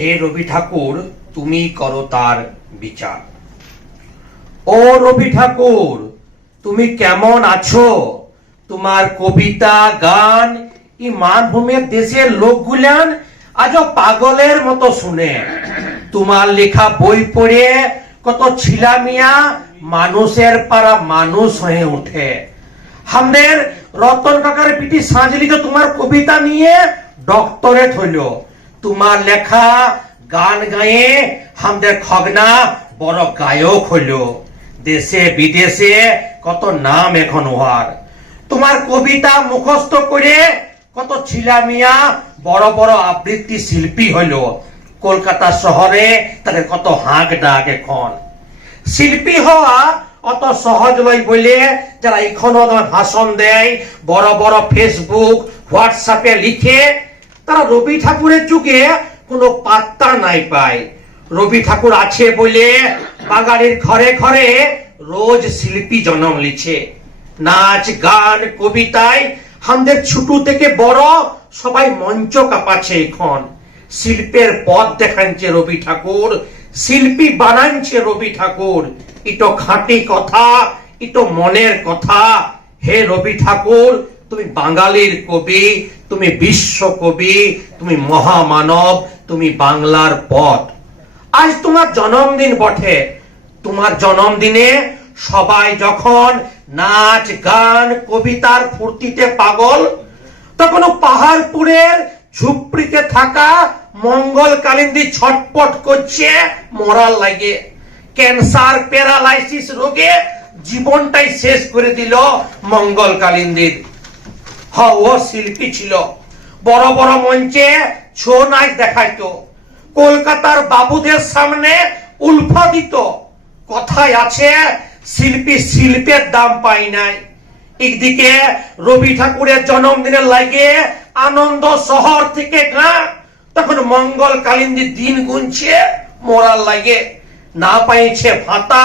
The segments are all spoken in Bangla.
হে রবি ঠাকুর, তুমি করো তার বিচার। ও রবি ঠাকুর, তুমি কেমন আছো? তোমার কবিতা, গান ই মানভূমের দেশের লোকগুলান আজও পাগলের মতো শুনে। তোমার লেখা বই পড়ে কত ছিলামিয়া মানুষের পাড়া মানুষ হয়ে ওঠে। আমাদের রতন কাকার পিটি সাঁজলি তো তোমার কবিতা নিয়ে ডক্টরেট হইল তোমার লেখা গান গায়ে আমাদের খগনা বড় গায়ক হইল। দেশে, বিদেশে কত নাম এখন হওয়ার তোমার কবিতা মুখস্থ করে কত ছিলামিয়া বড় বড় আবৃত্তি শিল্পী হইল। কলকাতা শহরে তাদের কত হাঁক ডাক এখন। শিল্পী হওয়া অত সহজ নয় বলে যারা এখনও ভাষণ দেয়, বড় বড় ফেসবুক হোয়াটসঅ্যাপে লিখে তারা রবি ঠাকুরের যুগে কোনো পাত্তা নাই পায়। রবি ঠাকুর আছে বলে বাঙালির ঘরে ঘরে রোজ শিল্পী জন্ম লিছে নাচ, গান, কবিতায় আমাদের ছোট থেকে বড় সবাই মঞ্চ কাঁপাচ্ছে এখন। শিল্পের পথ দেখাচ্ছে রবি ঠাকুর, শিল্পী বানাচ্ছে রবি ঠাকুর। ইটো খাঁটি কথা, ইটো মনের কথা। হে রবি ঠাকুর তুমি বাঙালির কবি, তুমি বিশ্ব কবি, তুমি মহামানব, তুমি বাংলার পথ। আজ তোমার জন্মদিন বটে। তোমার জন্মদিনে সবাই যখন নাচ, গান, কবিতার ফুর্তিতে পাগল, তখন পাহাড়পুরের ঝুপড়িতে থাকা মঙ্গল কালিন্দি ছটপট করছে মরার লাগে ক্যান্সার, প্যারালাইসিস রোগে জীবনটাই শেষ করে দিল মঙ্গল কালিন্দির হ ও শিল্পী ছিল। বড় বড় মঞ্চে ছৌ নাচ দেখাইতো। কলকাতার বাবুদের সামনে উল্ফা দিত। কথায় আছে, শিল্পী শিল্পের দাম পাই নাই। একদিকে রবি ঠাকুরের জন্মদিনের লাগে আনন্দ শহর থেকে গাঁ তখন মঙ্গল কালিন্দি দিন গুনছে মরার লাগে। না পাইছে ভাতা,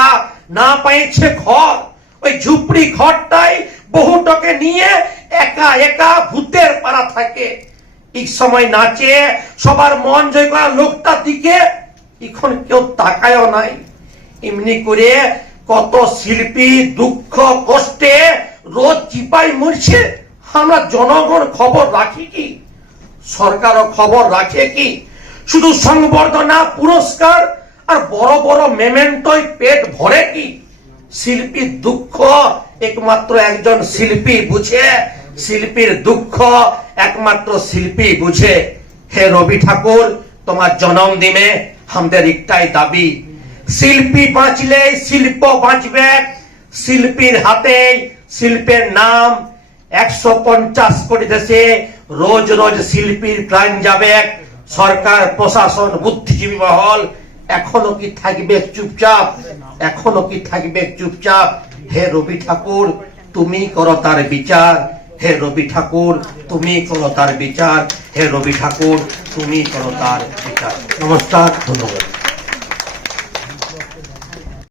না পাইছে ঘর, ওই ঝুপড়ি ঘরটাই বহুটকে নিয়ে একা একা ভূতের পাড়া থাকে। এই সময় নাচে সবার মন জয় করা লোকটার দিকে এখন কেউ তাকায়ও নাই। এমনি করে কত শিল্পী দুঃখ কষ্টে রোজ চিপাই মরছে, আমরা জনগণ খবর রাখি কি? সরকারও খবর রাখে কি? শুধু সংবর্ধনা, পুরস্কার আর বড় বড় মেমেন্টই পেট ভরে কি? শিল্পীর দুঃখ একমাত্র একজন শিল্পী বুঝে শিল্পীর দুঃখ একমাত্র শিল্পী বুঝে। হে রবি ঠাকুর, তোমার জন্মদিনে আমাদের একটাই দাবি। শিল্পী বাঁচলে শিল্প বাঁচবে। শিল্পীর হাতে শিল্পের নাম। একশো পঞ্চাশ কোটি দেশে রোজ রোজ শিল্পীর প্রাণ যাবে। সরকার, প্রশাসন, বুদ্ধিজীবী মহল, এখনও কি থাকবে চুপচাপ? এখনও কি থাকবে চুপচাপ? হে রবি ঠাকুর, তুমি করো তার বিচার। হে রবি ঠাকুর, তুমি করো তার বিচার। হে রবি ঠাকুর, তুমি করো তার বিচার। নমস্কার, ধন্যবাদ।